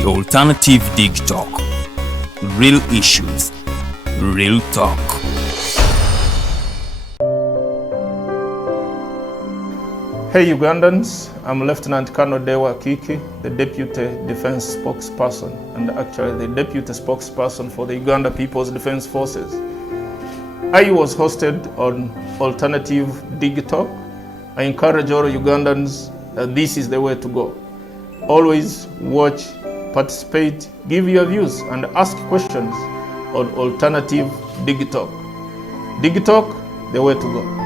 The Alternative Dig Talk. Real issues, real talk. Hey Ugandans, I'm Lieutenant Colonel Dewa Kiki, the Deputy Defense Spokesperson and actually the Deputy Spokesperson for the Uganda People's Defense Forces. I was hosted on Alternative Dig Talk. I encourage all Ugandans that this is the way to go. Always watch, participate, give your views and ask questions on Alternative Dig Talk. Dig Talk, the way to go.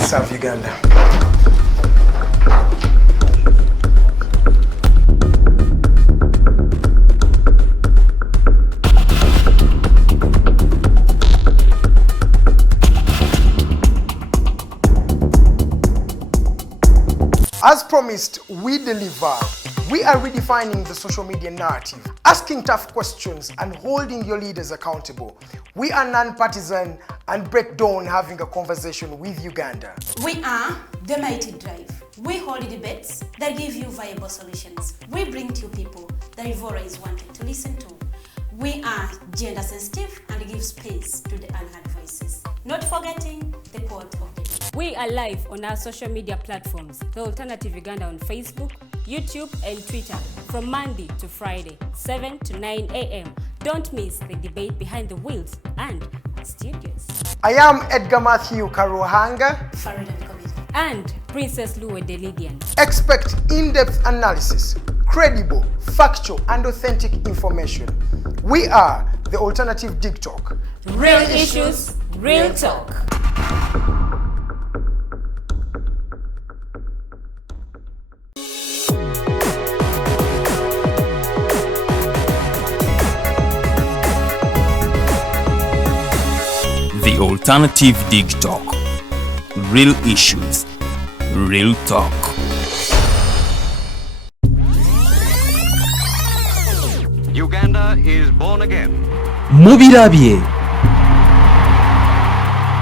South Uganda. As promised, we deliver. We are redefining the social media narrative, asking tough questions and holding your leaders accountable. We are non-partisan and break down having a conversation with Uganda. We are the Mighty Drive. We hold debates that give you viable solutions. We bring to you people that you've always wanted to listen to. We are gender sensitive and give space to the unheard voices. Not forgetting the quote of the day. We are live on our social media platforms, The Alternative Uganda on Facebook, YouTube and Twitter from Monday to Friday, 7 to 9 a.m. Don't miss the debate behind the wheels and studios. I am Edgar Matthew Karuhanga and Princess Luwede Lilian. Expect in-depth analysis, credible, factual and authentic information. We are the Alternative Dig Talk. Real issues, real talk. The Alternative Dig Talk. Real issues, real talk. Uganda is born again. Mubirabye.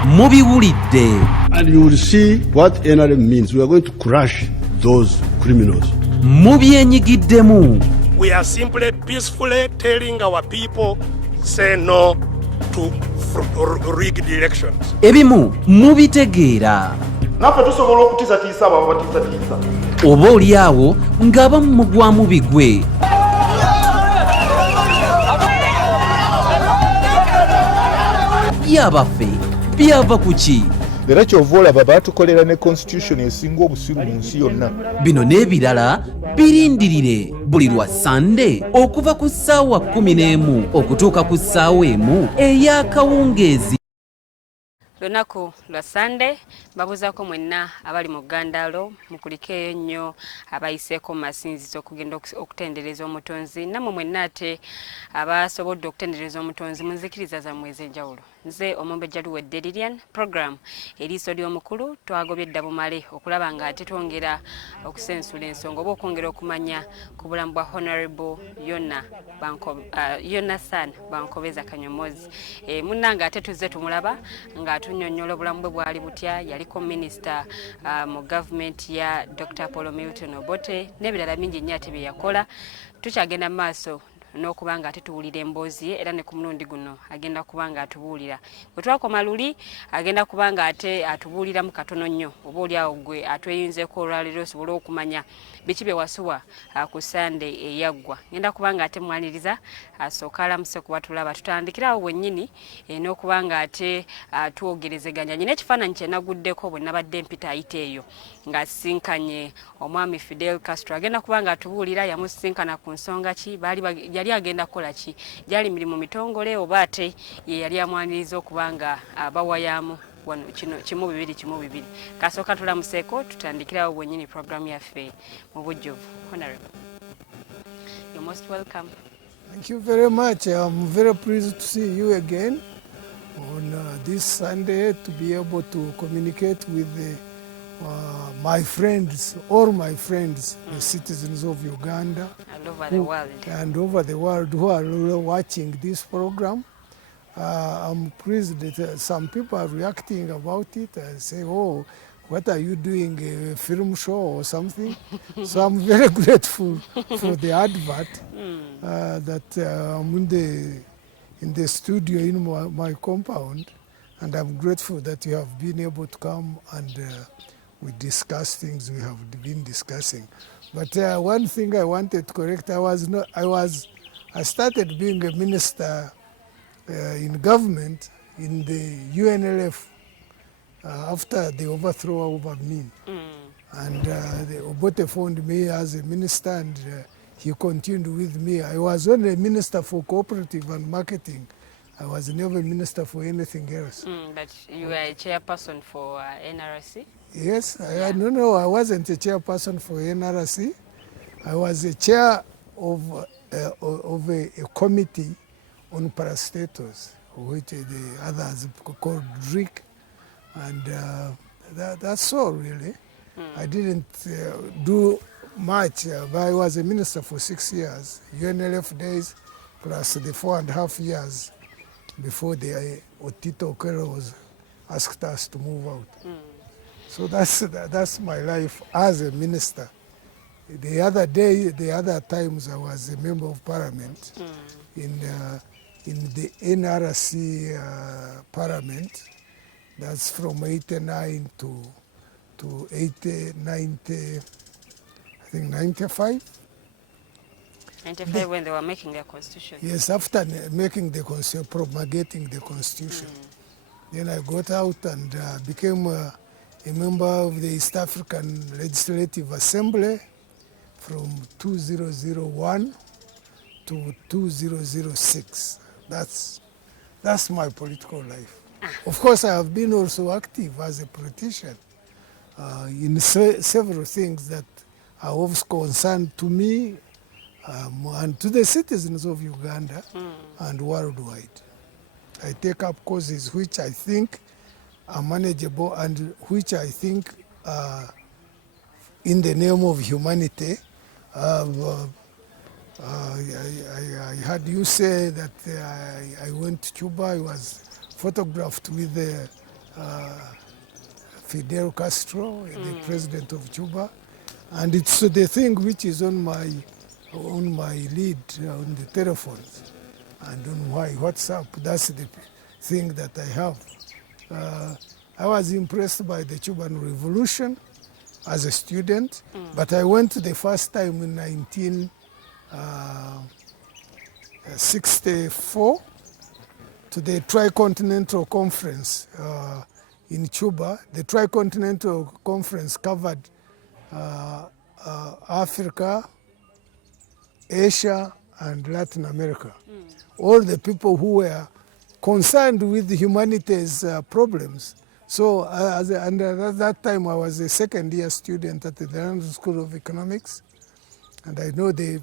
Mubiwulidde. And you will see what NRM means. We are going to crush those criminals. Mubyenyigiddemu. We are simply peacefully telling our people, say no to rigged elections. Ebimu mubitegeera. Naffe tusobola okutiisatiisa abo abatiisatiisa. Oba oli awo ng'abamu mugwamu bigwe. Byabaffe byava ku ki? Era kyova olaba baatukolera ne constitution esinga obusiru mu nsi yonna. Bino n'ebirala birindirire buli lwa Sande okuva ku ssaawa 11 okutuuka ku ssaawa 1 ey'akawungeezi. Lunaku lwa Sunday babuzaako mwenna abali mu Gandalo mukulikeeyo nnyo abayiseeko mu masinzizo okugenda okutendereza omutonzi nammwe mwenna ate abasobodde okutendereza omutonzi mu nzikiriza zammwe ez'enjawulo. Nze Omumbejja Luwede Lilian program eriiso ly'omukulu twagobye edda bumale okulaba nga ate twongera okusensula ensonga oba okwongera okumanya ku bulamu bwa Honorable Yona Kanyomozi. Munnange ate tuzze tumulaba nga tunyonnyola obulamu bwe bwali butya. Yaliko minisita mu gavumenti ya Dr. Paul Milton Obote n'ebirala bingi nnyo ate bye yakola. Tukyagenda maaso n'okuba nga ate tuwulira emboozi ye era ne ku mulundi guno agenda kuba nga atubuulira. Bwe twakoma luli agenda kuba nga ate atubuuliramu katono nnyo oba oliawo gwe atweyunzeko olwaleero osobole okumanya biki bye wasuwa ku Sunday eyaggwa. Ngenda kuba nga ate mwaniriza asooka alamuse kuba tulaba tutandikirawo bwennyini n'okuba nga ate twogerezeganya. Nyina ekifaananyi kye naguddeko bwe nabadde mpita ayita eyo ng'asinkanye omwami Fidel Castro. Agenda kuba nga atubuulira yamusinkana ku nsonga ki, yali agenda kukola ki, gyali mirimu mitongole oba ate ye yali amwaniriza okuba nga bawayamu wano kino kimu bibiri. Kasooka tulamuseeko tutandikirawo bwennyini programu yaffe mu bujjuvu. Honorable, you're most welcome. Thank you very much. I'm very pleased to see you again on this Sunday, to be able to communicate with my friends, all my friends, the citizens of Uganda And over the world. and over the world who are watching this program. I'm pleased that some people are reacting about it and say, oh, what are you doing, a film show or something? So I'm very grateful for the advert that I'm in the studio in my compound, and I'm grateful that you have been able to come and we discuss things we have been discussing. But one thing I wanted to correct, I started being a minister in government in the UNLF after the overthrow over me. And Obote found me as a minister, and he continued with me. I was only a minister for cooperative and marketing. I was never a minister for anything else. But you were a chairperson for NRC? Yes, no, I wasn't a chairperson for NRC. I was a chair of a committee on parastatals, which the others called DRIC, and that's all really. I didn't do much, but I was a minister for 6 years, UNLF days, plus the 4.5 years before the Otito Okero was asked us to move out. So that's my life as a minister. The other times I was a member of parliament in the NRC parliament. That's from 89 to 80, 90, I think 95. 95 when they were making their constitution. Yes, after making the constitution, promulgating the constitution. Then I got out and became a member of the East African Legislative Assembly from 2001 to 2006. That's my political life. Of course, I have been also active as a politician in several things that are of concern to me and to the citizens of Uganda and worldwide. I take up causes which I think are manageable and which I think in the name of humanity. I heard you say that I went to Cuba. I was photographed with Fidel Castro, the president of Cuba, and it's the thing which is on my lead on the telephones and on my WhatsApp. That's the thing that I have. I was impressed by the Cuban Revolution as a student, but I went the first time in 1964 to the Tricontinental Conference in Cuba. The Tricontinental Conference covered Africa, Asia, and Latin America. All the people who were concerned with humanity's problems. So at that time I was a second-year student at the London School of Economics, and I know the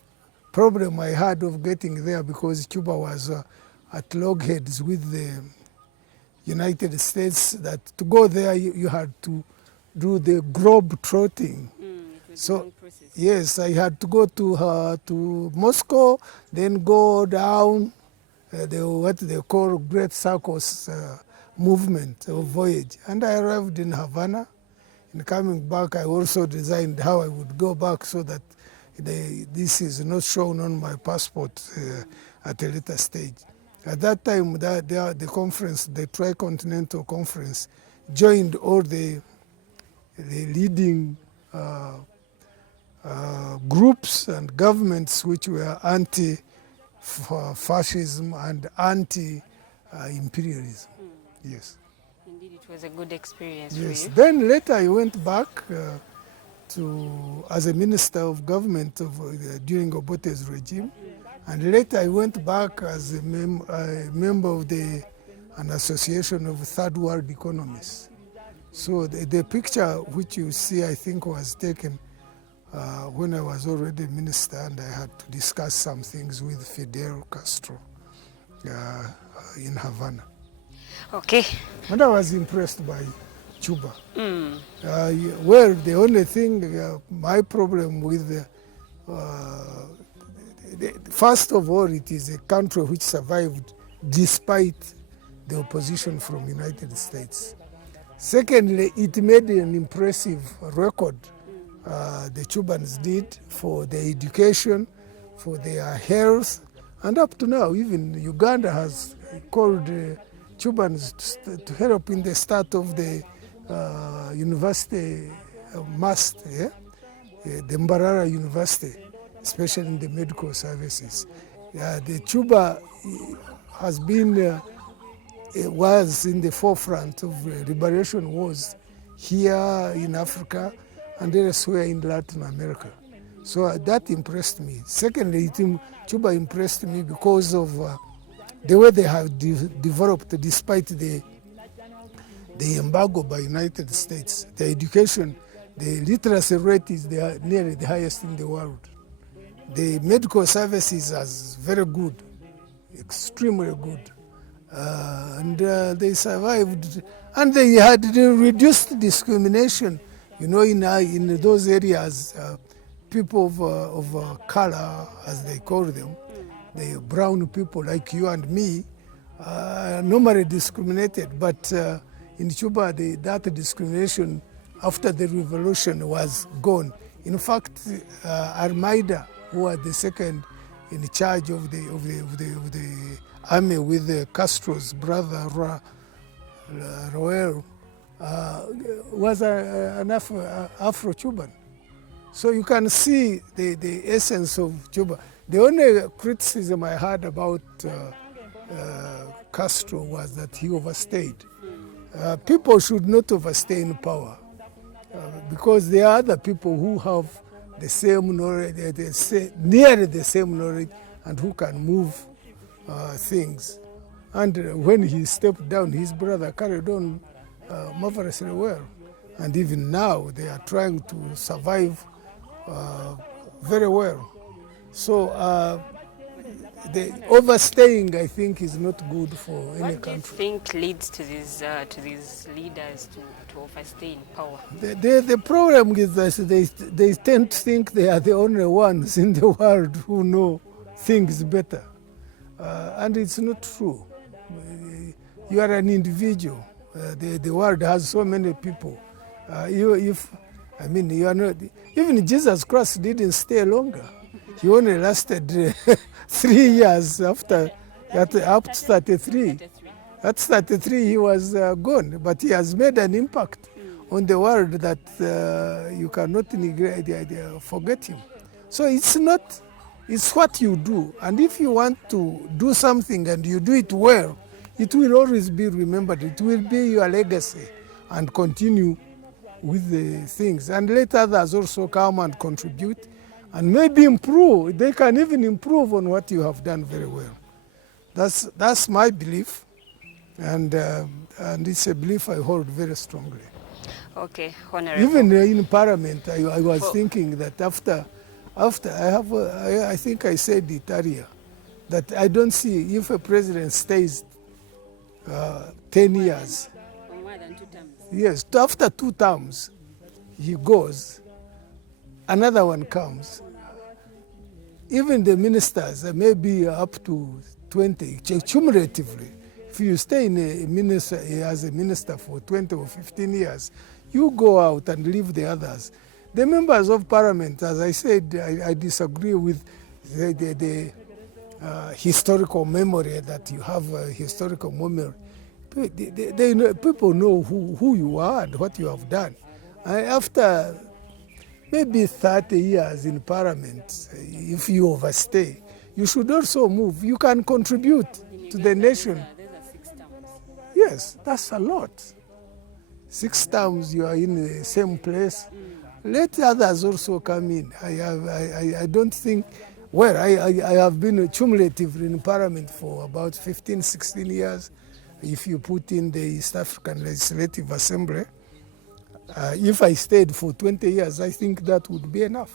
problem I had of getting there because Cuba was at loggerheads with the United States, that to go there you had to do the globe trotting. So yes, I had to go to Moscow, then go down what they call Great Circles movement or voyage. And I arrived in Havana. In coming back, I also designed how I would go back so that This is not shown on my passport at a later stage. At that time, the conference, the Tricontinental Conference, joined all the leading groups and governments which were anti-fascism and anti-imperialism. Yes. Indeed, it was a good experience Yes. for you. Then later I went back as a minister of government during Obote's regime, and later I went back as a member of an association of third world economists. So the picture which you see, I think, was taken when I was already minister, and I had to discuss some things with Fidel Castro in Havana. Okay. And I was impressed by Cuba. Well, the only thing, my problem with first of all, it is a country which survived despite the opposition from the United States. Secondly, it made an impressive record the Cubans did for their education, for their health, and up to now, even Uganda has called Cubans to help in the start of the university mast, the Mbarara University, especially in the medical services. The Cuba has been was in the forefront of liberation wars here in Africa and elsewhere in Latin America. So that impressed me. Secondly, Cuba impressed me because of the way they have developed despite the embargo by United States. The education, the literacy rate is nearly the highest in the world. The medical services are very good, extremely good. And they survived, and they had reduced discrimination. You know, in those areas, people of color, as they call them, the brown people like you and me, normally discriminated. But in Cuba, that discrimination after the revolution was gone. In fact, Armida, who was the second in charge of the army with Castro's brother Raúl, was an Afro-Cuban. So you can see the essence of Cuba. The only criticism I had about Castro was that he overstayed. People should not overstay in power because there are other people who have the same knowledge, nearly the same knowledge, and who can move things. And when he stepped down, his brother carried on marvelously well. And even now, they are trying to survive very well. So the overstaying, I think, is not good for any country. What do you think leads to these leaders to overstay in power? The problem is that they tend to think they are the only ones in the world who know things better. And it's not true. You are an individual. The world has so many people. You are not. Even Jesus Christ didn't stay longer. He only lasted 3 years after 33. At 33, he was gone. But he has made an impact on the world that you cannot forget him. So it's not. It's what you do. And if you want to do something and you do it well, it will always be remembered. It will be your legacy and continue with the things. And let others also come and contribute and maybe improve. They can even improve on what you have done very well. That's my belief. And it's a belief I hold very strongly. Okay, Honorable. Even in Parliament, I was thinking that after I think I said it earlier, that I don't see if a president stays 10 years. For more than 2 terms. Yes, after 2 terms, he goes, another one comes. Even the ministers, may be up to 20, cumulatively. If you stay as a minister for 20 or 15 years, you go out and leave the others. The members of parliament, as I said, I disagree with the historical memory that you have a historical memory. People know who you are and what you have done. After maybe 30 years in parliament, if you overstay, you should also move. You can contribute to the nation. Yes, that's a lot. 6 terms you are in the same place. Let others also come in. I don't think, well, I have been cumulatively in parliament for about 15, 16 years. If you put in the East African Legislative Assembly, if I stayed for 20 years, I think that would be enough.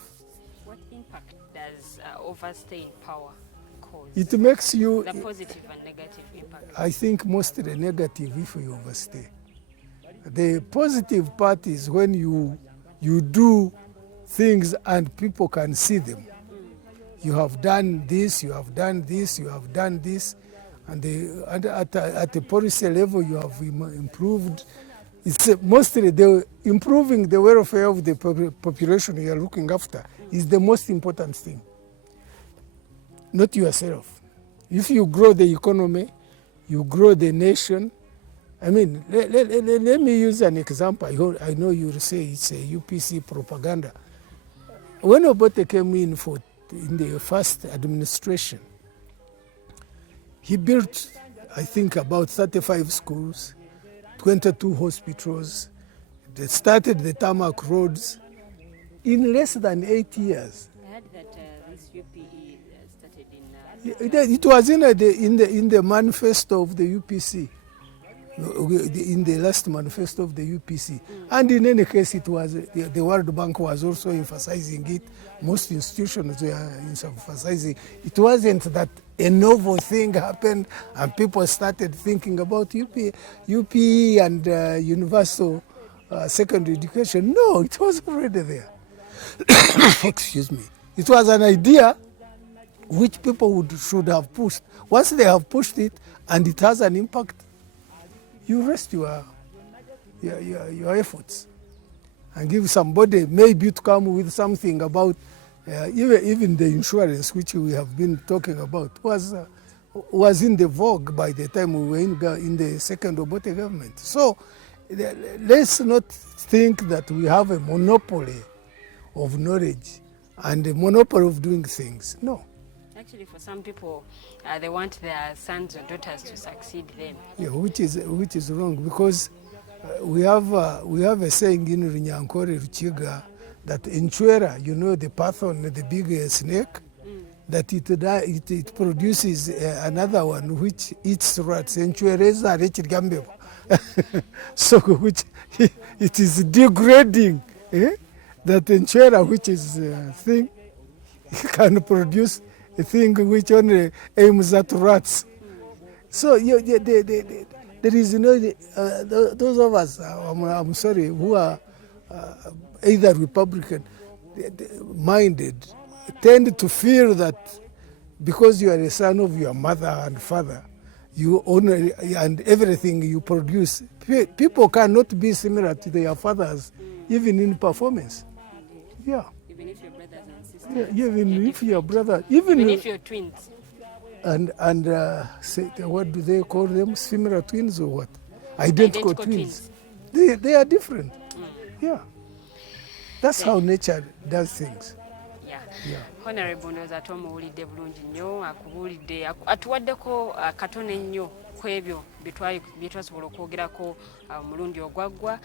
What impact does overstaying power cause? It makes you... The positive and negative impact. I think mostly negative if you overstay. The positive part is when you do things and people can see them. You have done this, you have done this, you have done this, and at the policy level you have improved. It's mostly improving the welfare of the population you are looking after is the most important thing, not yourself. If you grow the economy, you grow the nation. I mean, let me use an example. I know you will say it's a UPC propaganda. When Obote came in the first administration, he built, I think, about 35 schools, 22 hospitals. They started the tarmac roads in less than 8 years. I heard that this UPE started in... It was in the manifesto of the UPC. In the last manifesto of the UPC. And in any case, it was the World Bank was also emphasizing it. Most institutions were emphasizing. It wasn't that a novel thing happened and people started thinking about UPE and universal secondary education. No, it was already there. Excuse me. It was an idea which people should have pushed. Once they have pushed it and it has an impact, you rest your efforts and give somebody maybe to come with something about even the insurance, which we have been talking about, was in the vogue by the time we were in the second Obote government. So let's not think that we have a monopoly of knowledge and a monopoly of doing things. No. Actually, for some people, they want their sons or daughters to succeed them. Yeah, which is wrong, because we have a saying in Runyankore Ruchiga that Enchwera, you know, the python, the big snake, that it produces another one which eats rats. Enchwereza rechid gambebo. So which it is degrading. That Enchwera, which is thing, can produce a thing which only aims at rats. So there is those of us, I'm sorry, who are either Republican minded, tend to feel that because you are a son of your mother and father, you own and everything you produce, people cannot be similar to their fathers, even in performance. Yeah. Even if your brothers and sisters. Yeah, even if your brother, even if you're twins. And what do they call them? Similar twins or what? Identical twins. They are different. Yeah. That's how nature does things. Yeah. Honorable Ndoza tumuwulidde bulungi nnyo, akubuulidde atuwaddeko katone nnyo ku ebyo bye twasobola okwogerako omulundi ogwaggwa,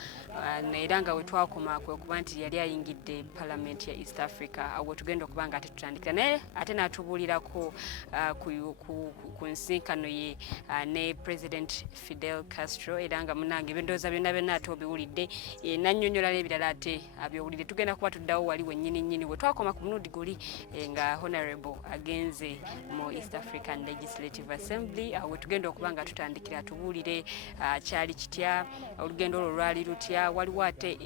era nga we twakoma kwe kuba nti yali ayingidde Parliament ya East Africa, awo tugenda okuba nga ate tutandikira naye ate n'atubuulirako ku nsinkano ye ne President Fidel Castro, era nga munange ebindowooza byonna ate obiwulidde, nannyonnyola n'ebirala ate abyowulidde. Tugenda kuba tuddawo wali wennyini we twakoma ku mulundi guli nga Honorable agenze mu East African Legislative Assembly, awo tugenda okuba nga tutandikira tubuulire kyali kitya, olugendo olwo lwali lutya, waliwo ate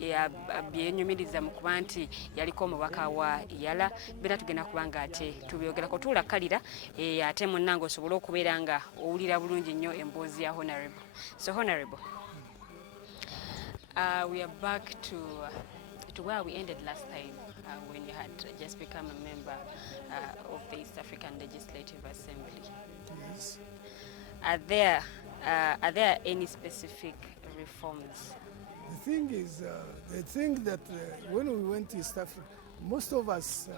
byenyumiriza mu kuba nti yaliko omubaka wa Yala, bera tugenda kuba nga ate tubyogerako tulakkalira, ate munnange osobola okubeera nga owulira bulungi nnyo emboozi ya Honorable. So Honorable, we are back to to where we ended last time when you had just become a member of the East African Legislative Assembly. Yes. Are there any specific reforms? The thing is, the thing that when we went to East Africa, most of us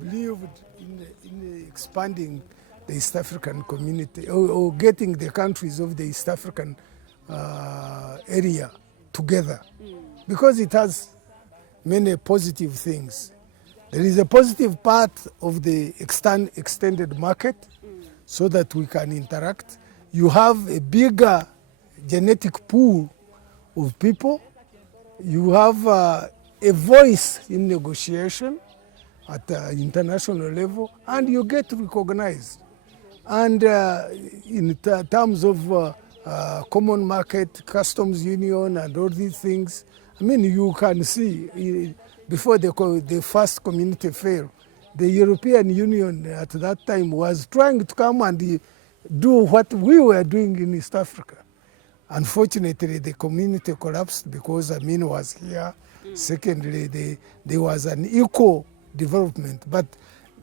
believed in expanding the East African community or getting the countries of the East African area together, because it has many positive things. There is a positive part of the extended market so that we can interact. You have a bigger genetic pool of people. You have a voice in negotiation at the international level, and you get recognized. And in terms of common market, customs union, and all these things, I mean, you can see before the first community failed, the European Union at that time was trying to come and do what we were doing in East Africa. Unfortunately, the community collapsed because Amin was here. Secondly, there was an equal development. But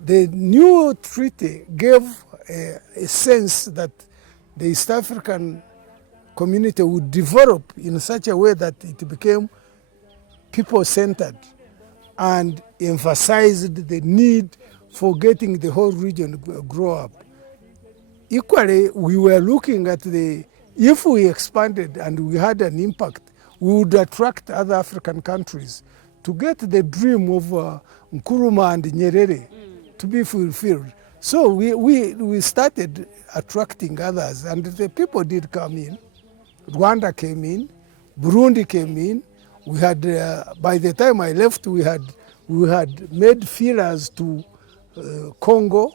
the new treaty gave a sense that the East African community would develop in such a way that it became people-centered and emphasized the need for getting the whole region to grow up. Equally, we were looking at if we expanded and we had an impact, we would attract other African countries to get the dream of Nkrumah and Nyerere to be fulfilled. So we started attracting others, and the people did come in. Rwanda came in, Burundi came in. We had, by the time I left, we had made feelers to Congo.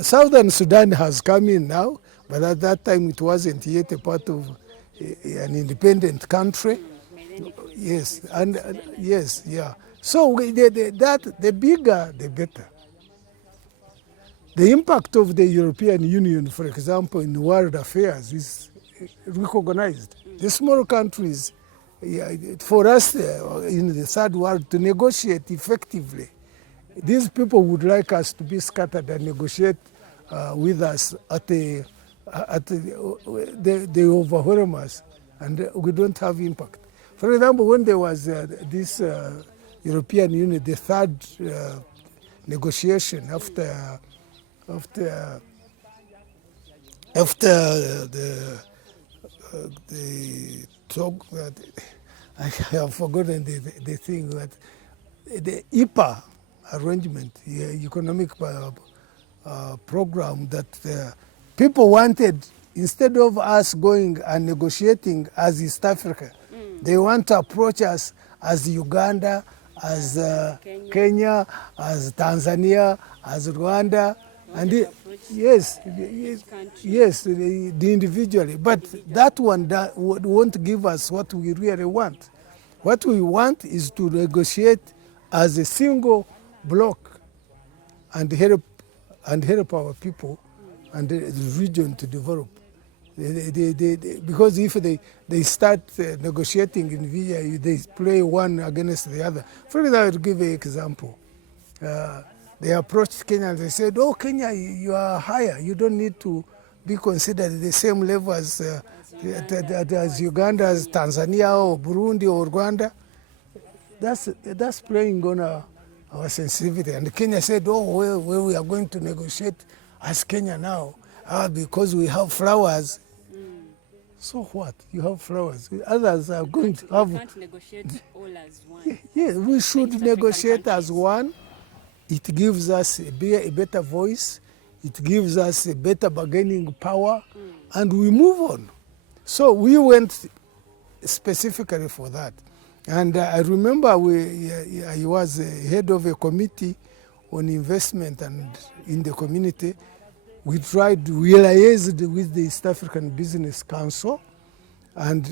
Southern Sudan has come in now, but at that time it wasn't yet a part of an independent country. Yes, and yes, yeah. So the bigger, the better. The impact of the European Union, for example, in world affairs is recognized. The small countries, for us in the third world to negotiate effectively, these people would like us to be scattered and negotiate with us they overwhelm us, and we don't have impact. For example, when there was this European Union, the third negotiation after the talk, I have forgotten the thing, but the IPA arrangement, the economic program that people wanted, instead of us going and negotiating as East Africa, they want to approach us as Uganda, as Kenya, as Tanzania, as Rwanda, and yes, the individually. But that one won't give us what we really want. What we want is to negotiate as a single block and help our people and the region to develop. Because if they start negotiating individually, they play one against the other. For example, I'll give an example. They approached Kenya and they said, "Oh, Kenya, you are higher. You don't need to be considered the same level as Uganda, as Tanzania, or Burundi, or Rwanda." That's playing on our sensitivity. And Kenya said, "Oh, well, we are going to negotiate as Kenya now because we have flowers." So what? You have flowers. Others are going to have. We can't negotiate all as one. Yeah, we should negotiate as one. It gives us a better voice. It gives us a better bargaining power, and we move on. So we went specifically for that. And I remember I was head of a committee on investment and in the community. We liaised with the East African Business Council, and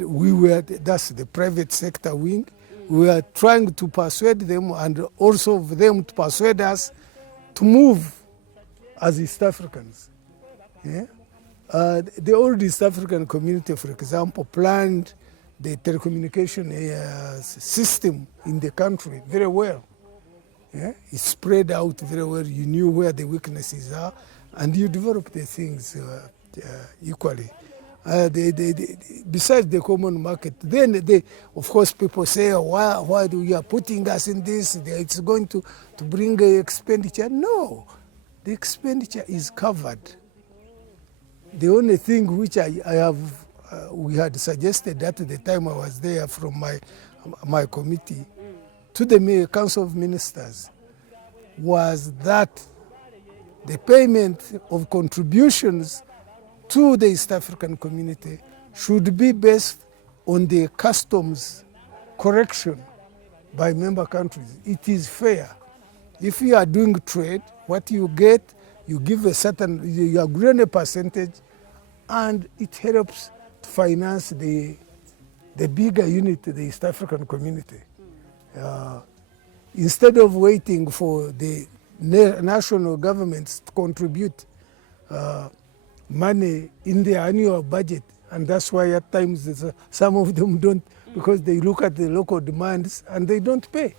that's the private sector wing. We were trying to persuade them and also them to persuade us to move as East Africans. Yeah? The old East African community, for example, planned the telecommunication system in the country very well. Yeah? It's spread out very well. You knew where the weaknesses are, and you develop the things equally. Besides the common market, then of course people say, oh, why do you are putting us in this? It's going to bring expenditure. No, the expenditure is covered. The only thing which we had suggested at the time I was there from my committee to the Council of Ministers was that the payment of contributions to the East African community should be based on the customs correction by member countries. It is fair. If you are doing trade, what you get, you give a certain, you agree on a percentage, and it helps to finance the bigger unit, the East African community. Instead of waiting for the national governments to contribute money in their annual budget, and that's why at times some of them don't, because they look at the local demands and they don't pay.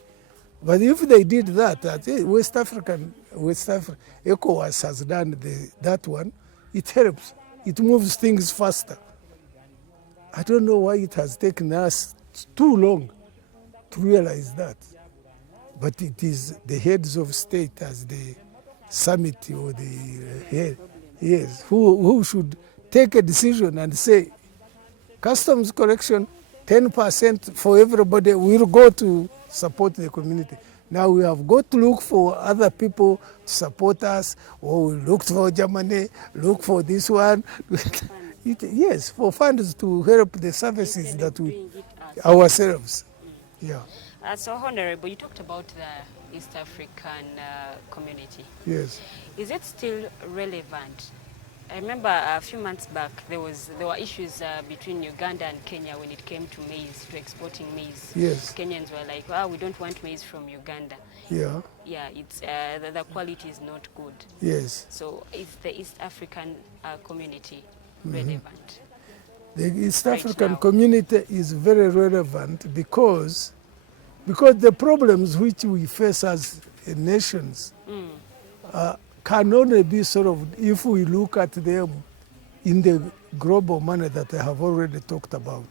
But if they did that, West Africa, ECOWAS has done that one, it helps. It moves things faster. I don't know why it has taken us too long to realize that. But it is the heads of state as the summit or the head, yes, who should take a decision and say, customs correction, 10% for everybody will go to support the community. Now we have got to look for other people to support us, or we looked for Germany, look for this one. Yes, for funds to help the services that we ourselves. Yeah. So, Honorable, you talked about the East African community. Yes. Is it still relevant? I remember a few months back there were issues between Uganda and Kenya when it came to maize, to exporting maize. Yes. Kenyans were like, "Oh, we don't want maize from Uganda." Yeah. Yeah, it's the quality is not good. Yes. So, is the East African community relevant? The East African community is very relevant because the problems which we face as nations can only be solved if we look at them in the global manner that I have already talked about.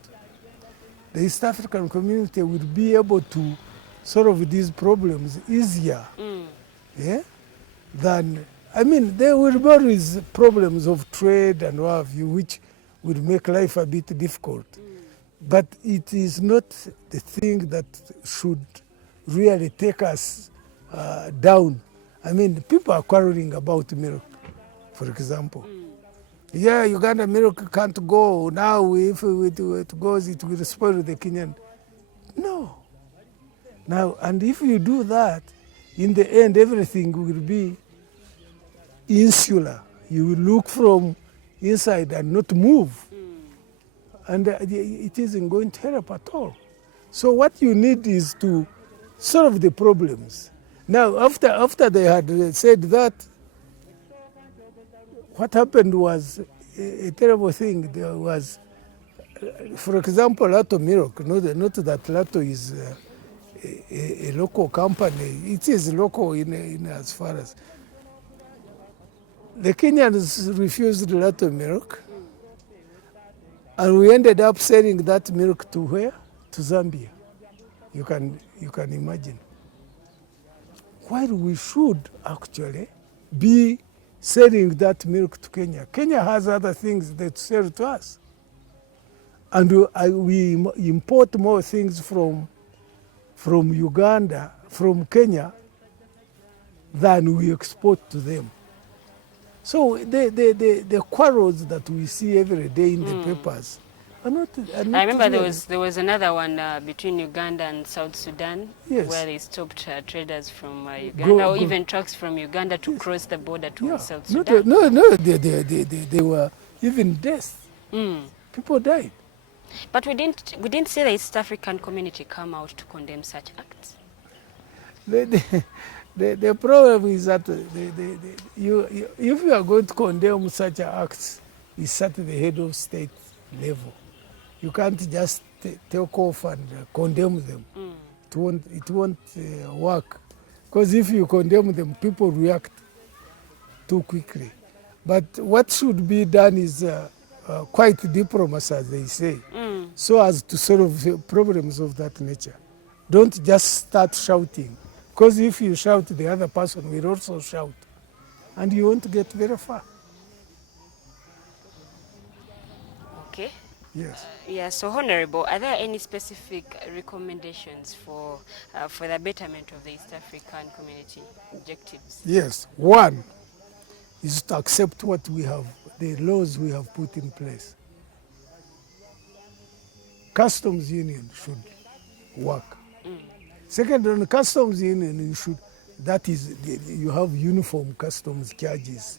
The East African community will be able to solve these problems easier than, there will be always problems of trade and what have you, which will make life a bit difficult. But it is not the thing that should really take us down. People are quarreling about milk, for example. Yeah, Uganda milk can't go. Now, if it goes, it will spoil the Kenyan. No. Now, and if you do that, in the end, everything will be insular. You will look from inside and not move. And it isn't going to help at all. So what you need is to solve the problems. Now, after they had said that, what happened was a terrible thing. There was, for example, Lato Milk. Not that Lato is a local company. It is local in as far as the Kenyans refused Lato Milk. And we ended up selling that milk to where? To Zambia. You can imagine. While we should actually be selling that milk to Kenya. Kenya has other things that sell to us. And we import more things from Uganda, from Kenya, than we export to them. So the quarrels that we see every day in the papers are not I remember there was another one between Uganda and South Sudan, where they stopped traders from Uganda, or even trucks from Uganda to cross the border to South Sudan. No, they were even deaths. People died. But we didn't see the East African community come out to condemn such acts. The problem is that if you are going to condemn such acts, it's at the head of state level. You can't just take off and condemn them. It won't work. Because if you condemn them, people react too quickly. But what should be done is quite diplomacy, as they say, so as to solve problems of that nature. Don't just start shouting. Because if you shout, the other person will also shout. And you won't get very far. Okay. Yes. Yeah, so Honorable, are there any specific recommendations for the betterment of the East African community objectives? Yes. One is to accept what we have, the laws we have put in place. Customs union should work. Second, on the customs union, you have uniform customs charges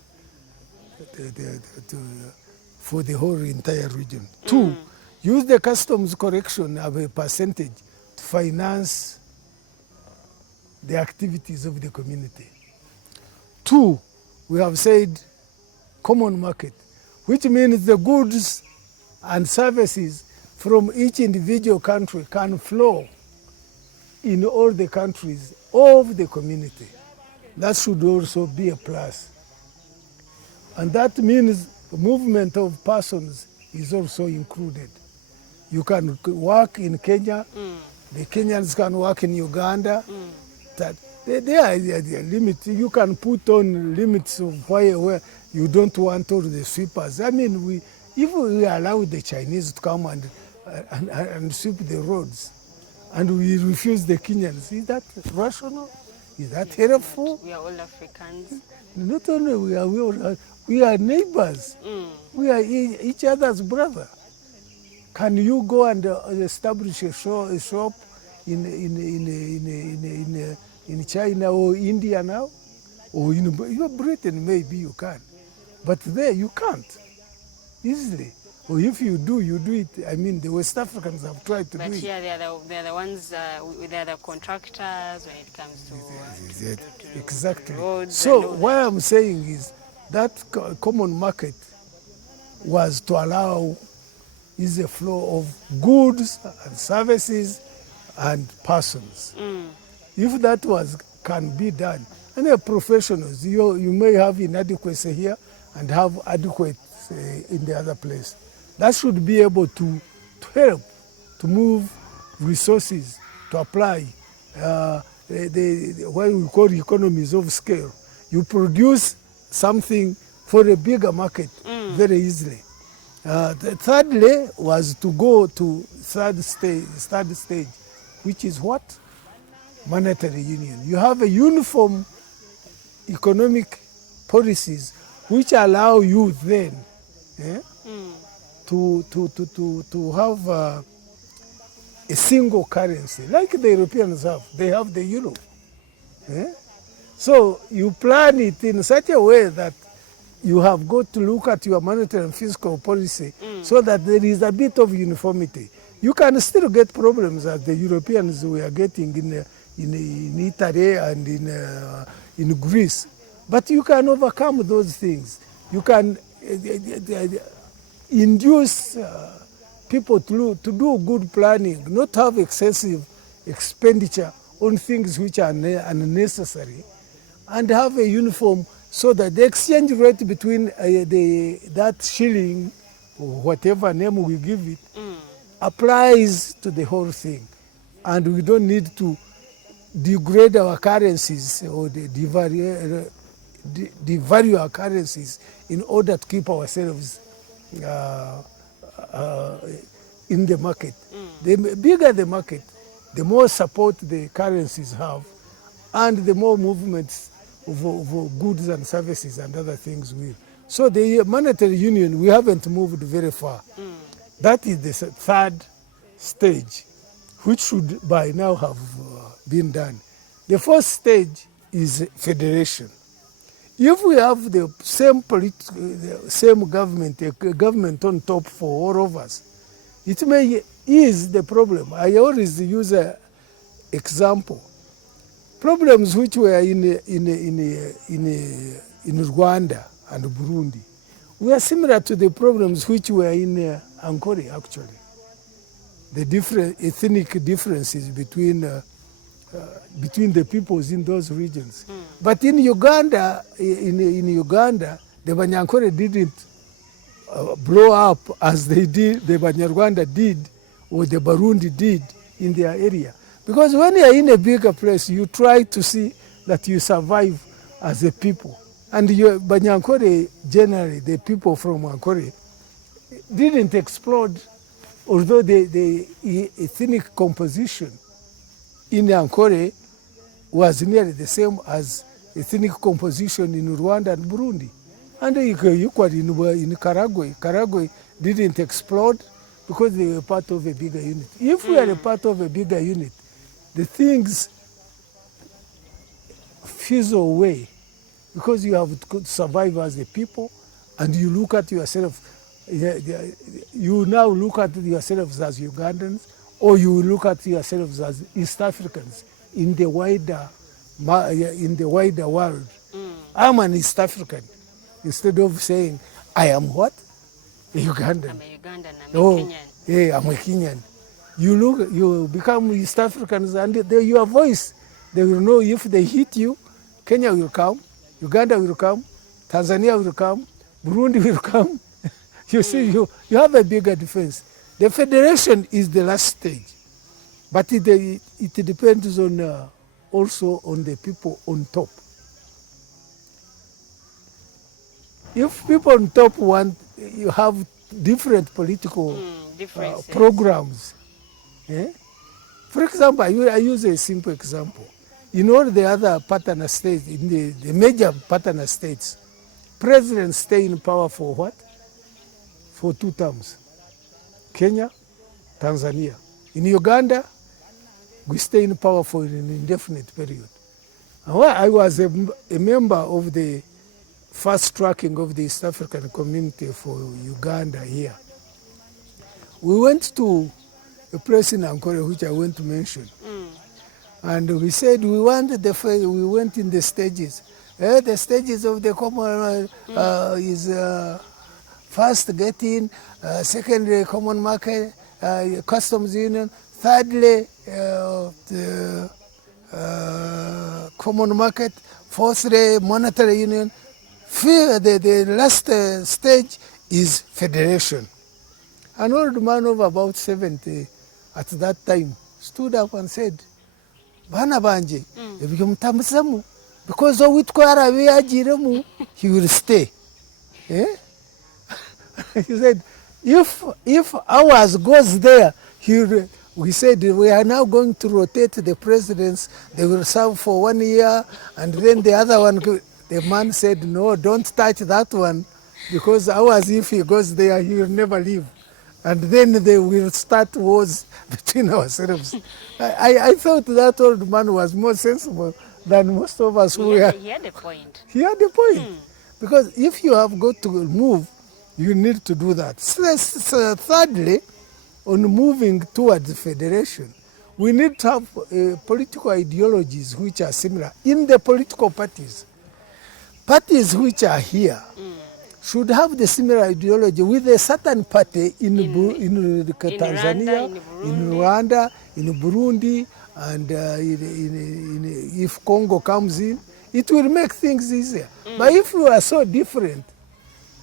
for the whole entire region. Two, use the customs correction of a percentage to finance the activities of the community. Two, we have said common market, which means the goods and services from each individual country can flow in all the countries of the community. That should also be a plus. And that means the movement of persons is also included. You can work in Kenya, the Kenyans can work in Uganda. That there are limits. You can put on limits of where you don't want all the sweepers. I mean, if we allow the Chinese to come and sweep the roads, and we refuse the Kenyans, is that rational? Is that helpful? We are all Africans. Not only we are neighbors. We are each other's brother. Can you go and establish a shop in China or India now? Or in Britain, maybe you can. But there you can't easily. Or if you do it. I mean, the West Africans have tried to do it. But here they're the ones, they're the contractors when it comes to exactly. roads. So what I'm saying is that common market was to allow easy flow of goods and services and persons. If that can be done, and the professionals, you may have inadequacy here and have adequate in the other place. That should be able to help to move resources, to apply what we call economies of scale. You produce something for a bigger market very easily. The thirdly was to go to third stage, which is what? Monetary union. You have a uniform economic policies which allow you then to have a single currency, like the Europeans have. They have the euro. So you plan it in such a way that you have got to look at your monetary and fiscal policy so that there is a bit of uniformity. You can still get problems as the Europeans were getting in Italy and in Greece, but you can overcome those things. You can induce people to do good planning, not have excessive expenditure on things which are unnecessary, and have a uniform so that the exchange rate between that shilling, or whatever name we give it, applies to the whole thing. And we don't need to degrade our currencies or devalue our currencies in order to keep ourselves in the market. The bigger the market, the more support the currencies have, and the more movements of goods and services and other things will. So the monetary union, we haven't moved very far. That is the third stage, which should by now have been done. The fourth stage is federation. If we have the same government, a government on top for all of us, it may ease the problem. I always use an example. Problems which were in Rwanda and Burundi were similar to the problems which were in Angola, actually. the different ethnic differences between the peoples in those regions. But in Uganda, in Uganda, the Banyankore didn't blow up as they did, the Banyarwanda did, or the Barundi did in their area. Because when you're in a bigger place, you try to see that you survive as a people. And Banyankore, generally, the people from Ankore, didn't explode, although the ethnic composition in Ankore was nearly the same as ethnic composition in Rwanda and Burundi. And equally in Karagwe. Karagwe didn't explode because they were part of a bigger unit. If we are a part of a bigger unit, the things fizzle away because you have to survive as a people, and you look at yourself, you now look at yourselves as Ugandans, or you look at yourselves as East Africans in the wider world. I'm an East African. Instead of saying, I am what? A Ugandan. I'm a Ugandan, I'm a Kenyan. Yeah, I'm a Kenyan. You become East Africans, and your voice, they will know if they hit you, Kenya will come, Uganda will come, Tanzania will come, Burundi will come. You see, you have a bigger defense. The federation is the last stage, but it depends on also on the people on top. If people on top want, you have different political programs. Eh? For example, I use a simple example. In all the other partner states, in the major partner states, presidents stay in power for what? For 2 terms. Kenya, Tanzania. In Uganda, we stay in power for an indefinite period. I was a member of the fast tracking of the East African community for Uganda here. We went to a place in Ankole, which I want to mention. And we said we went in the stages. The stages of the common is first getting, secondly common market, customs union, thirdly the common market, fourthly monetary union. The last stage is federation. An old man of about 70 at that time stood up and said, Bana banje, because he will stay. Eh? He said, if ours goes there, we said we are now going to rotate the presidents. They will serve for 1 year, and then the other one. The man said, no, don't touch that one, because ours, if he goes there, he will never leave. And then they will start wars between ourselves. I thought that old man was more sensible than most of us who were. He had a point. He had a point. Because if you have got to move, you need to do that. So thirdly, on moving towards the federation, we need to have political ideologies which are similar in the political parties. Parties which are here should have the similar ideology with a certain party in Tanzania, in Rwanda, in Burundi, and if Congo comes in, it will make things easier. But if we are so different,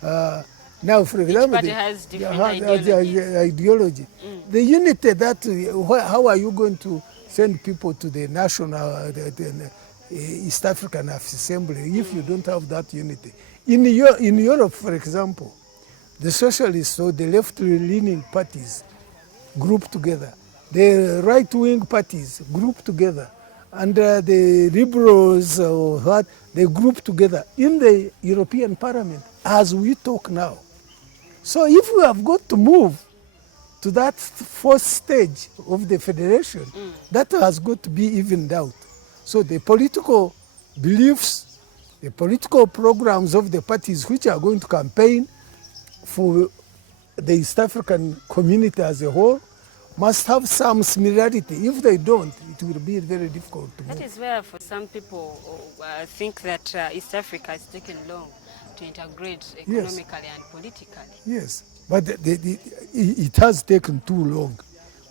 now, for example, each party has different ideology. The unity how are you going to send people to the national, East African Assembly if you don't have that unity? In Europe, for example, the socialists or the left-leaning parties group together, the right-wing parties group together, and the liberals or what, they group together in the European Parliament as we talk now. So if we have got to move to that fourth stage of the federation, that has got to be evened out. So the political beliefs, the political programs of the parties which are going to campaign for the East African community as a whole must have some similarity. If they don't, it will be very difficult to move. That is where for some people think that East Africa has taken long to integrate economically and politically. Yes, but it has taken too long.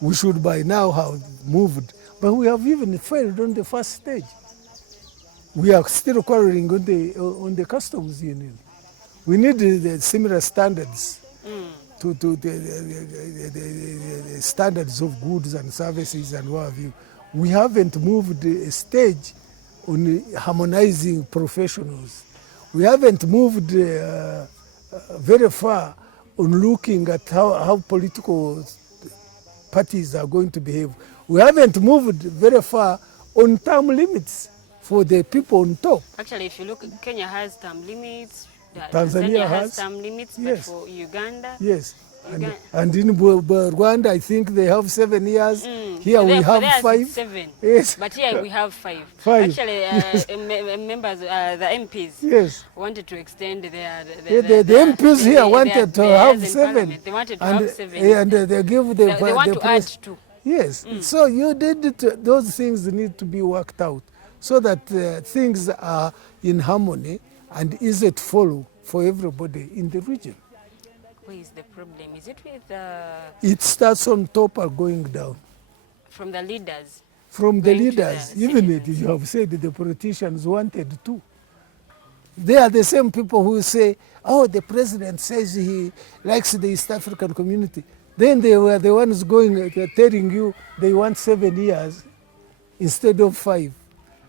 we should by now have moved. But we have even failed on the first stage. We are still quarreling on the customs union. We need the similar standards to the standards of goods and services and what have you. We haven't moved a stage on harmonizing professionals. We haven't moved very far on looking at how political parties are going to behave. We haven't moved very far on term limits for the people on top. Actually, if you look, Kenya has term limits. Tanzania has term limits, yes. But for Uganda, yes. And in Rwanda, I think they have 7 years. Here we have 5. 7. Yes. But here we have 5. 5. Actually, yes. Members, the MPs, yes. wanted to extend their... The MPs here wanted to have 7. They wanted to have 7. And they give the... They want to add 2. Yes. So you did those things need to be worked out so that things are in harmony and easy to follow for everybody in the region. Where is the problem? Is it with It starts on top or going down. From the leaders? From the leaders. Even if you have said the politicians wanted to. They are the same people who say, oh, the president says he likes the East African community. Then they were the ones telling you they want 7 years instead of 5.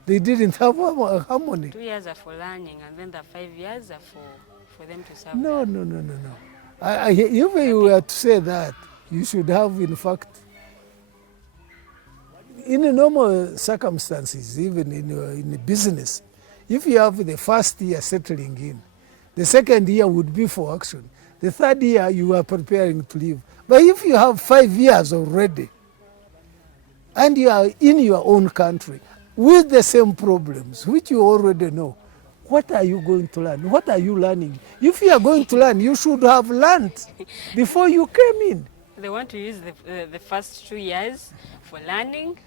They didn't have harmony. 2 years are for learning, and then the 5 years are for them to serve. No. If you were to say that, you should have, in fact, in normal circumstances, even in business, if you have the first year settling in, the second year would be for action. The third year, you are preparing to leave. But if you have 5 years already, and you are in your own country, with the same problems, which you already know, what are you going to learn? What are you learning? If you are going to learn, you should have learned before you came in. They want to use the first 2 years for learning,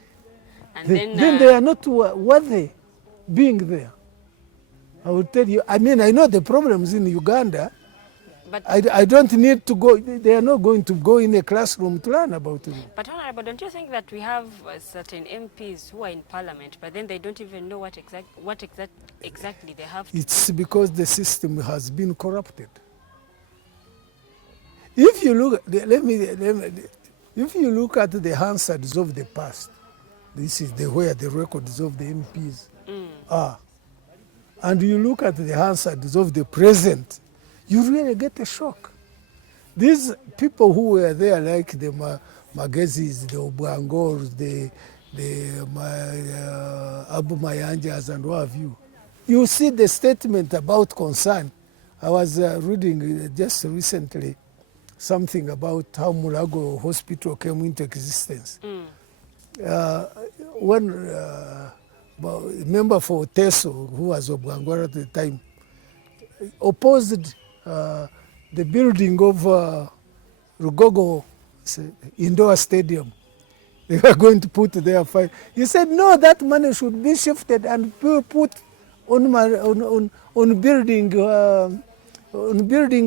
and then they are not worthy being there. I will tell you, I mean, I know the problems in Uganda. But I don't need to go, they are not going to go in a classroom to learn about it. But Honorable, don't you think that we have certain MPs who are in parliament, but then they don't even know what exactly they have to It's because the system has been corrupted. If you look, if you look at the Hansards of the past, this is where the records of the MPs are. And you look at the Hansards of the present, you really get a shock. These people who were there, like the Magezis, the Obwangors, the Abu Mayanjas and what have you see the statement about concern. I was reading just recently something about how Mulago Hospital came into existence. One member for TESO, who was Obwangor at the time, opposed the building of Rugogo indoor stadium. They were going to put there 5. He said, no, that money should be shifted and put on building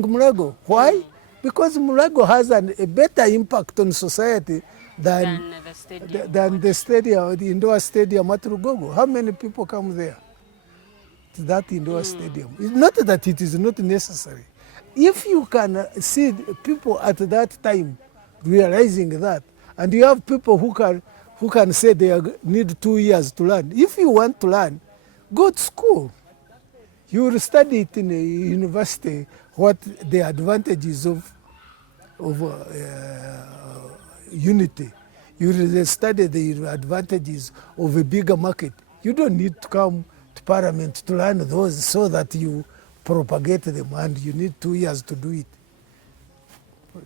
Mulago. Why? Because Mulago has a better impact on society than the stadium, the indoor stadium at Rugogo. How many people come there? That indoor stadium. It's not that it is not necessary. If you can see people at that time realizing that, and you have people who can say they need 2 years to learn. If you want to learn, go to school. You will study it in a university, what the advantages of unity. You will study the advantages of a bigger market. You don't need to come to Parliament to learn those so that you propagate them, and you need 2 years to do it.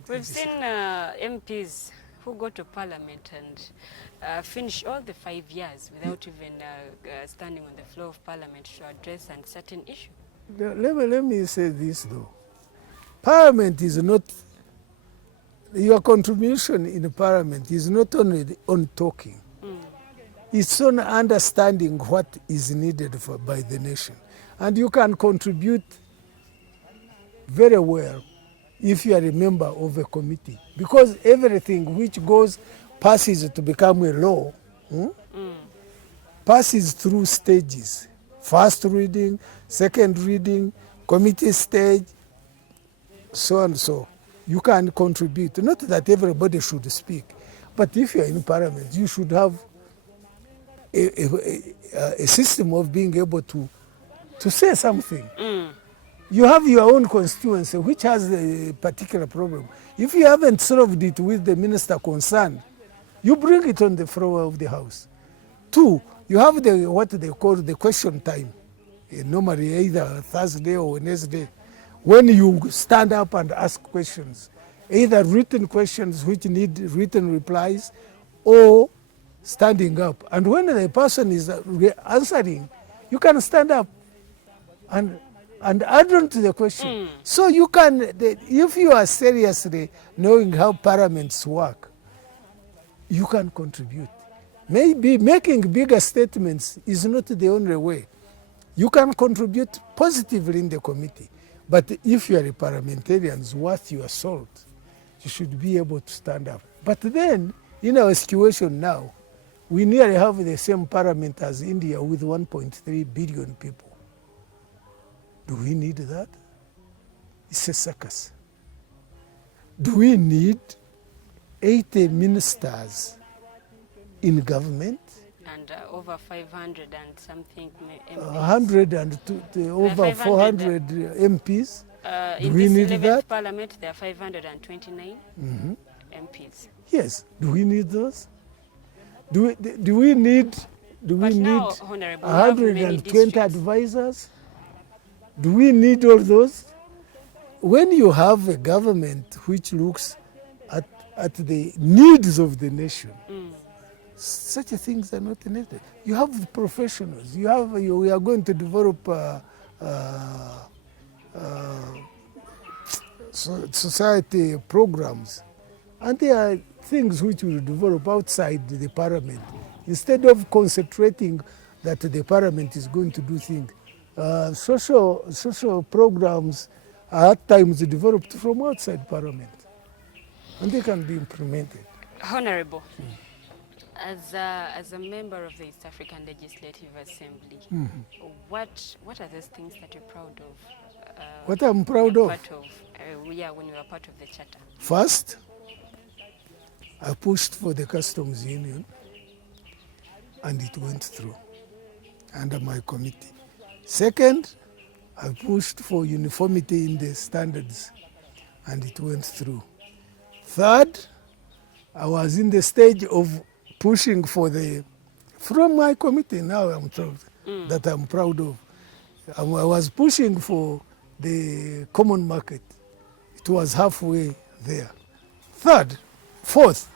We've seen MPs who go to Parliament and finish all the 5 years without even standing on the floor of Parliament to address a certain issue. Let me say this though. Parliament is not, your contribution in Parliament is not only on talking. It's on understanding what is needed by the nation. And you can contribute very well if you are a member of a committee. Because everything which goes passes to become a law, passes through stages. First reading, second reading, committee stage, so and so. You can contribute. Not that everybody should speak, but if you're in parliament, you should have a system of being able to say something. You have your own constituency which has a particular problem. If you haven't solved it with the minister concerned, you bring it on the floor of the House. 2, you have what they call the question time, normally either Thursday or Wednesday, when you stand up and ask questions, either written questions which need written replies or standing up. And when the person is answering, you can stand up and add on to the question. So you can, if you are seriously knowing how parliaments work, you can contribute. Maybe making bigger statements is not the only way. You can contribute positively in the committee. But if you are a parliamentarian worth your salt, you should be able to stand up. But then, in our situation now, we nearly have the same parliament as India with 1.3 billion people. Do we need that? It's a circus. Do we need 80 ministers in government? And over 500 and something MPs. 100 and over 400 MPs. Do we need that? Parliament, there are 529 MPs. Yes. Do we need those? Do we need 120 advisors? Do we need all those? When you have a government which looks at the needs of the nation, such things are not needed. You have professionals. We are going to develop society programs, and there are things which will develop outside the parliament. Instead of concentrating that the parliament is going to do things, social programs are at times developed from outside parliament, and they can be implemented. Honorable, as a member of the East African Legislative Assembly, what are those things that you're proud of? What I'm proud of? When you were part of the charter. First, I pushed for the customs union, and it went through under my committee. Second, I pushed for uniformity in the standards, and it went through. Third, I was in the stage of pushing for from my committee, now I'm told, that I'm proud of. I was pushing for the common market. It was halfway there. Fourth,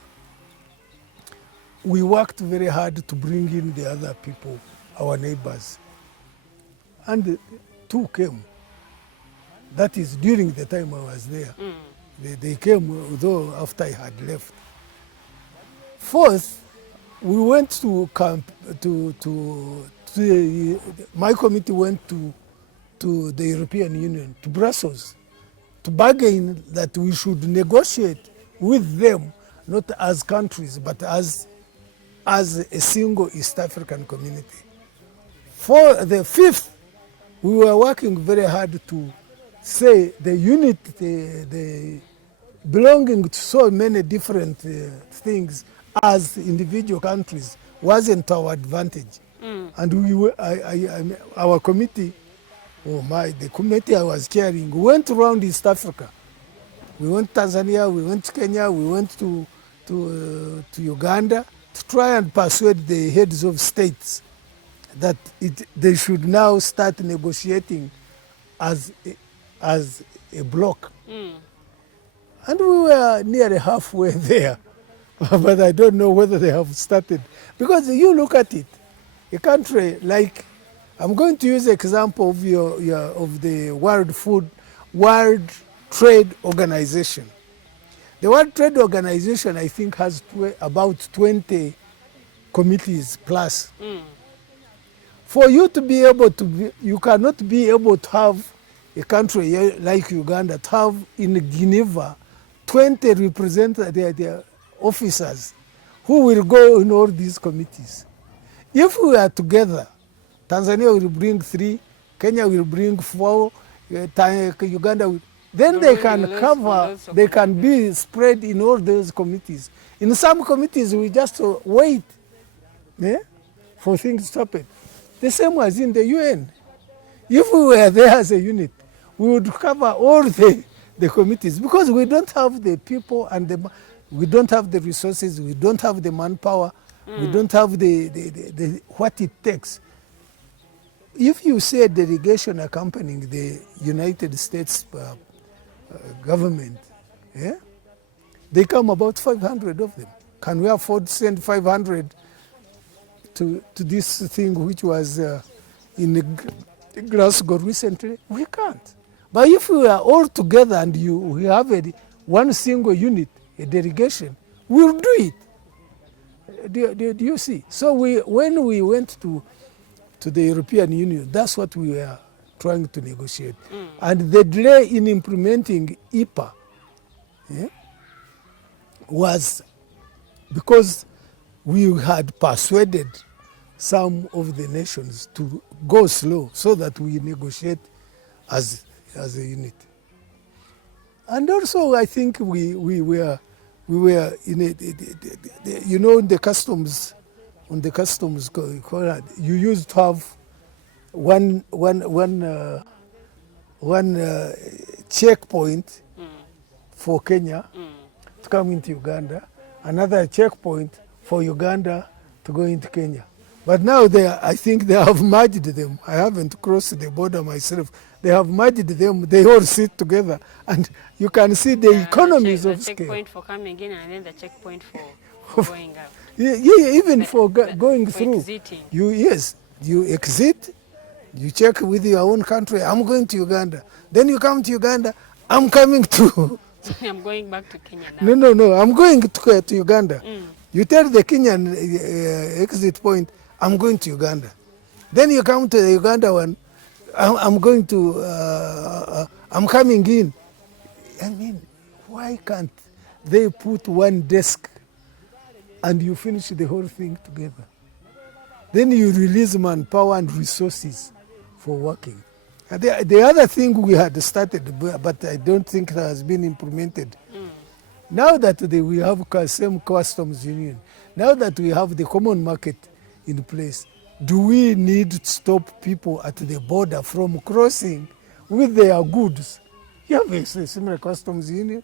we worked very hard to bring in the other people, our neighbors. And 2 came. That is during the time I was there. They came, although after I had left. Fourth, we went to camp, my committee went to the European Union, to Brussels, to bargain that we should negotiate with them, not as countries, but as a single East African community. For the fifth, we were working very hard to say the unity, the belonging to so many different things as individual countries wasn't our advantage. And our committee, the committee I was chairing, went around East Africa. We went to Tanzania, we went to Kenya, we went to Uganda to try and persuade the heads of states that they should now start negotiating as a bloc. And we were nearly halfway there. But I don't know whether they have started. Because you look at it, a country like, I'm going to use the example of the World Trade Organization. The World Trade Organization, I think, has about 20 committees plus. For you to be able to, you cannot be able to have a country like Uganda to have in Geneva 20 representatives, officers who will go in all these committees? If we are together, Tanzania will bring 3, Kenya will bring 4, Uganda will, then they can cover, they can be spread in all those committees. In some committees, we just wait for things to happen. The same as in the UN. If we were there as a unit, we would cover all the committees, because we don't have the people and we don't have the resources, we don't have the manpower, we don't have the what it takes. If you say a delegation accompanying the United States government, they come about 500 of them. Can we afford to send 500 to this thing which was in Glasgow recently? We can't. But if we are all together and we have one single unit, a delegation, we'll do it. Do you see? So when we went to the European Union, that's what we were trying to negotiate. And the delay in implementing IPA was because we had persuaded some of the nations to go slow so that we negotiate as a unit. And also, I think we were in in the customs, on the customs, you used to have one checkpoint for Kenya to come into Uganda, another checkpoint for Uganda to go into Kenya. But now I think they have merged them. I haven't crossed the border myself. They have merged them. They all sit together, and you can see the economies of scale. The checkpoint for coming in, and then the checkpoint for going out. Even for going through. Exiting. You exit. You check with your own country. I'm going to Uganda. Then you come to Uganda. I'm coming to. I'm going back to Kenya now. No. I'm going to Uganda. You tell the Kenyan exit point, I'm going to Uganda. Then you come to the Uganda one, I'm going to, I'm coming in. I mean, why can't they put one desk and you finish the whole thing together? Then you release manpower and resources for working. And the other thing we had started, but I don't think that has been implemented. Now that we have same customs union, now that we have the common market in place, do we need to stop people at the border from crossing with their goods? You have a similar customs union.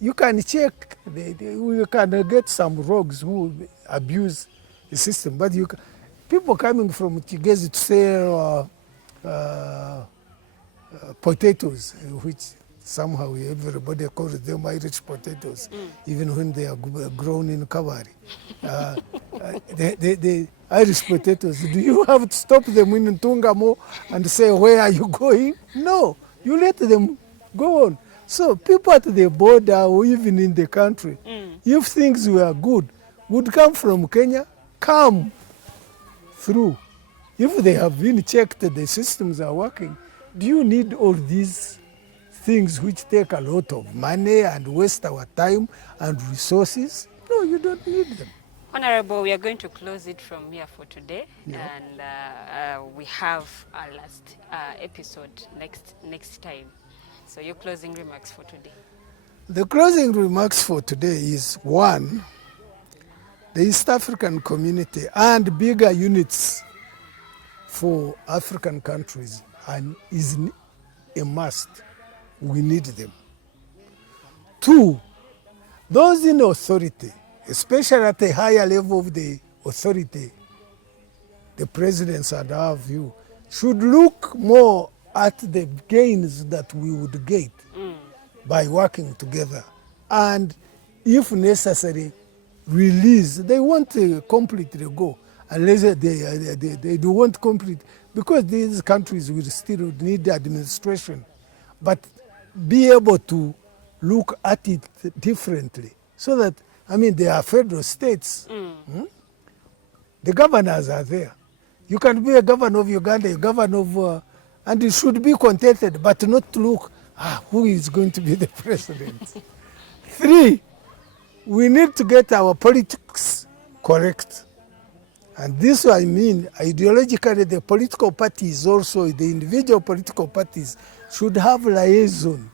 You can check, we can get some rogues who abuse the system, but people coming from Kigezi to sell potatoes, which somehow everybody calls them Irish potatoes, even when they are grown in Kavari. The Irish potatoes, do you have to stop them in Tungamo and say, where are you going? No, you let them go on. So people at the border or even in the country, if things were good, would come from Kenya, come through. If they have been checked, the systems are working. Do you need all these things which take a lot of money and waste our time and resources? No, you don't need them. Honorable, we are going to close it from here for today, and we have our last episode next time. So your closing remarks for today. The closing remarks for today is, one, the East African community and bigger units for African countries is a must. We need them. Two, those in authority, especially at a higher level of the authority, the presidents and our view, should look more at the gains that we would get by working together. And if necessary, release. They won't completely go unless they do want complete, because these countries will still need administration, but be able to look at it differently so that, I mean, they are federal states. The governors are there. You can be a governor of Uganda, a governor of, and it should be contented, but not to look, who is going to be the president? Three, we need to get our politics correct. And this I mean, ideologically, the political parties also, the individual political parties should have liaison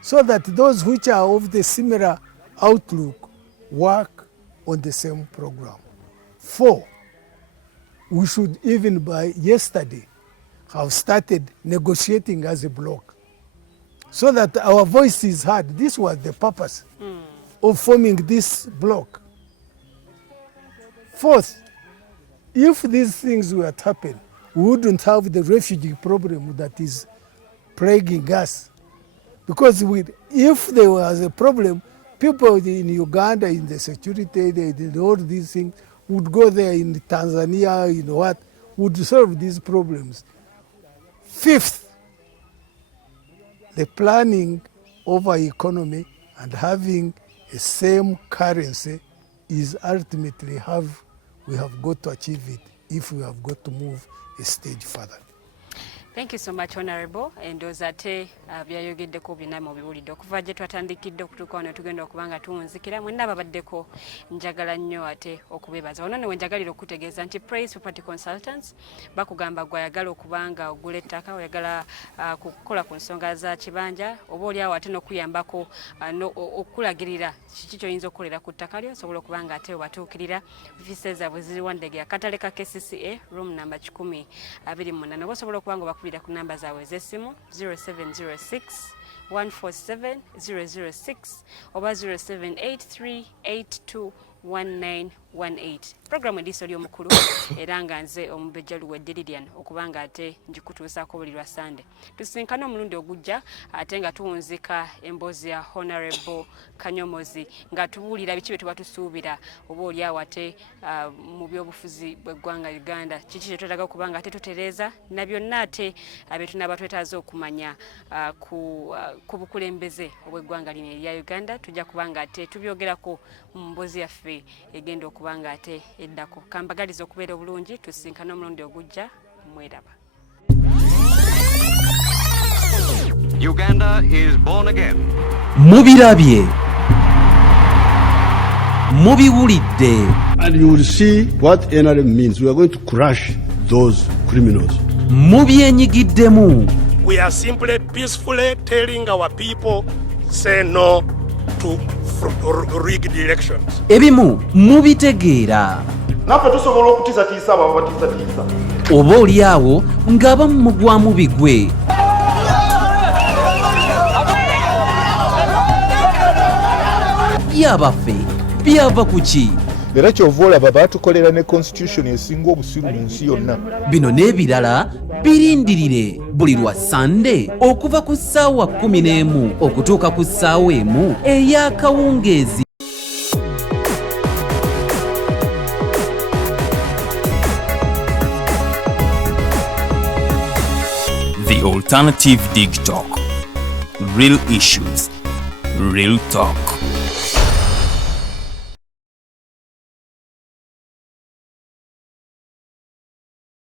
so that those which are of the similar outlook work on the same program. 4, we should even by yesterday have started negotiating as a bloc so that our voice is heard. This was the purpose of forming this bloc. 4th, if these things were to happen, we wouldn't have the refugee problem that is plaguing us. Because if there was a problem, people in Uganda, in the security, in all these things, would go there in Tanzania, would solve these problems. 5th, the planning of our economy and having a same currency is ultimately we have got to achieve it if we have got to move a stage further. Thank you so much, Honorable. Endooza ate byayogeddeko byonna mubiwulidde okuva gye twatandikidde okutuuka wano tugenda okubanga tuwunzikira mwenna ababaddeko njagala nnyo ate okubeebaza. Wano ne wenjagalira okutegeeza nti Praise Property Consultants bakugamba gwe ayagala okubanga ogula ettaka, oyagala kukola ku nsonga za kibanja, oba oliawo ate n'okuyambako okulagirira kiki ky'oyinza okukolera ku ttaka lyo osobola okubanga ate webatuukirira. Ofiisi zaabwe ziri Wandege akatale ka KCCA room number 128. Oba osobola okubanga bakubira ku namba zaabwe ez'essimu 0706 147 006 oba 0783821918. Programu ediiso ly'omukulu era nga nze Omubejja Luwede Lilian okubanga ate njikutuusaako buli lwa Sande. Tusinkana omulundi ogujja ate nga tuwunzika emboozi ya Honorable Kanyomozi nga tubuulira biki bye tuba tusuubira oba oliawo ate mu byobufuzi bw'eggwanga Uganda kiki kye twetaaga okubanga ate tutereeza na byonna ate bye tunaaba twetaaze okumanya ku bukulembeze obw'eggwanga lino erya Uganda. Tujja kubanga ate tubyogerako mu mboozi yaffe egenda okubanga ate eddako. Kambagaliza okubeera obulungi, tusinkana omulundi ogujja. Mweraba. Uganda is born again. Mubirabye. Mubiwulidde. And you will see what NRM means. We are going to crush those criminals. Mubyenyigiddemu. We are simply peacefully telling our people, say no to rigged elections. Ebimu mubitegeera. Naffe tusobola okutiisatiisa abo abatiisatiisa. Oba oliawo ng'abamu mugwamu bigwe. Byabaffe byava ku ki? Era kyova olaba baatukolera ne constitution esinga obusiru mu nsi yonna. Bino n'ebirala birindirire buli lwa Sande okuva ku ssaawa 11 okutuuka ku ssaawa 1 ey'akawungeezi. The Alternative Dig Talk. Real issues, real talk.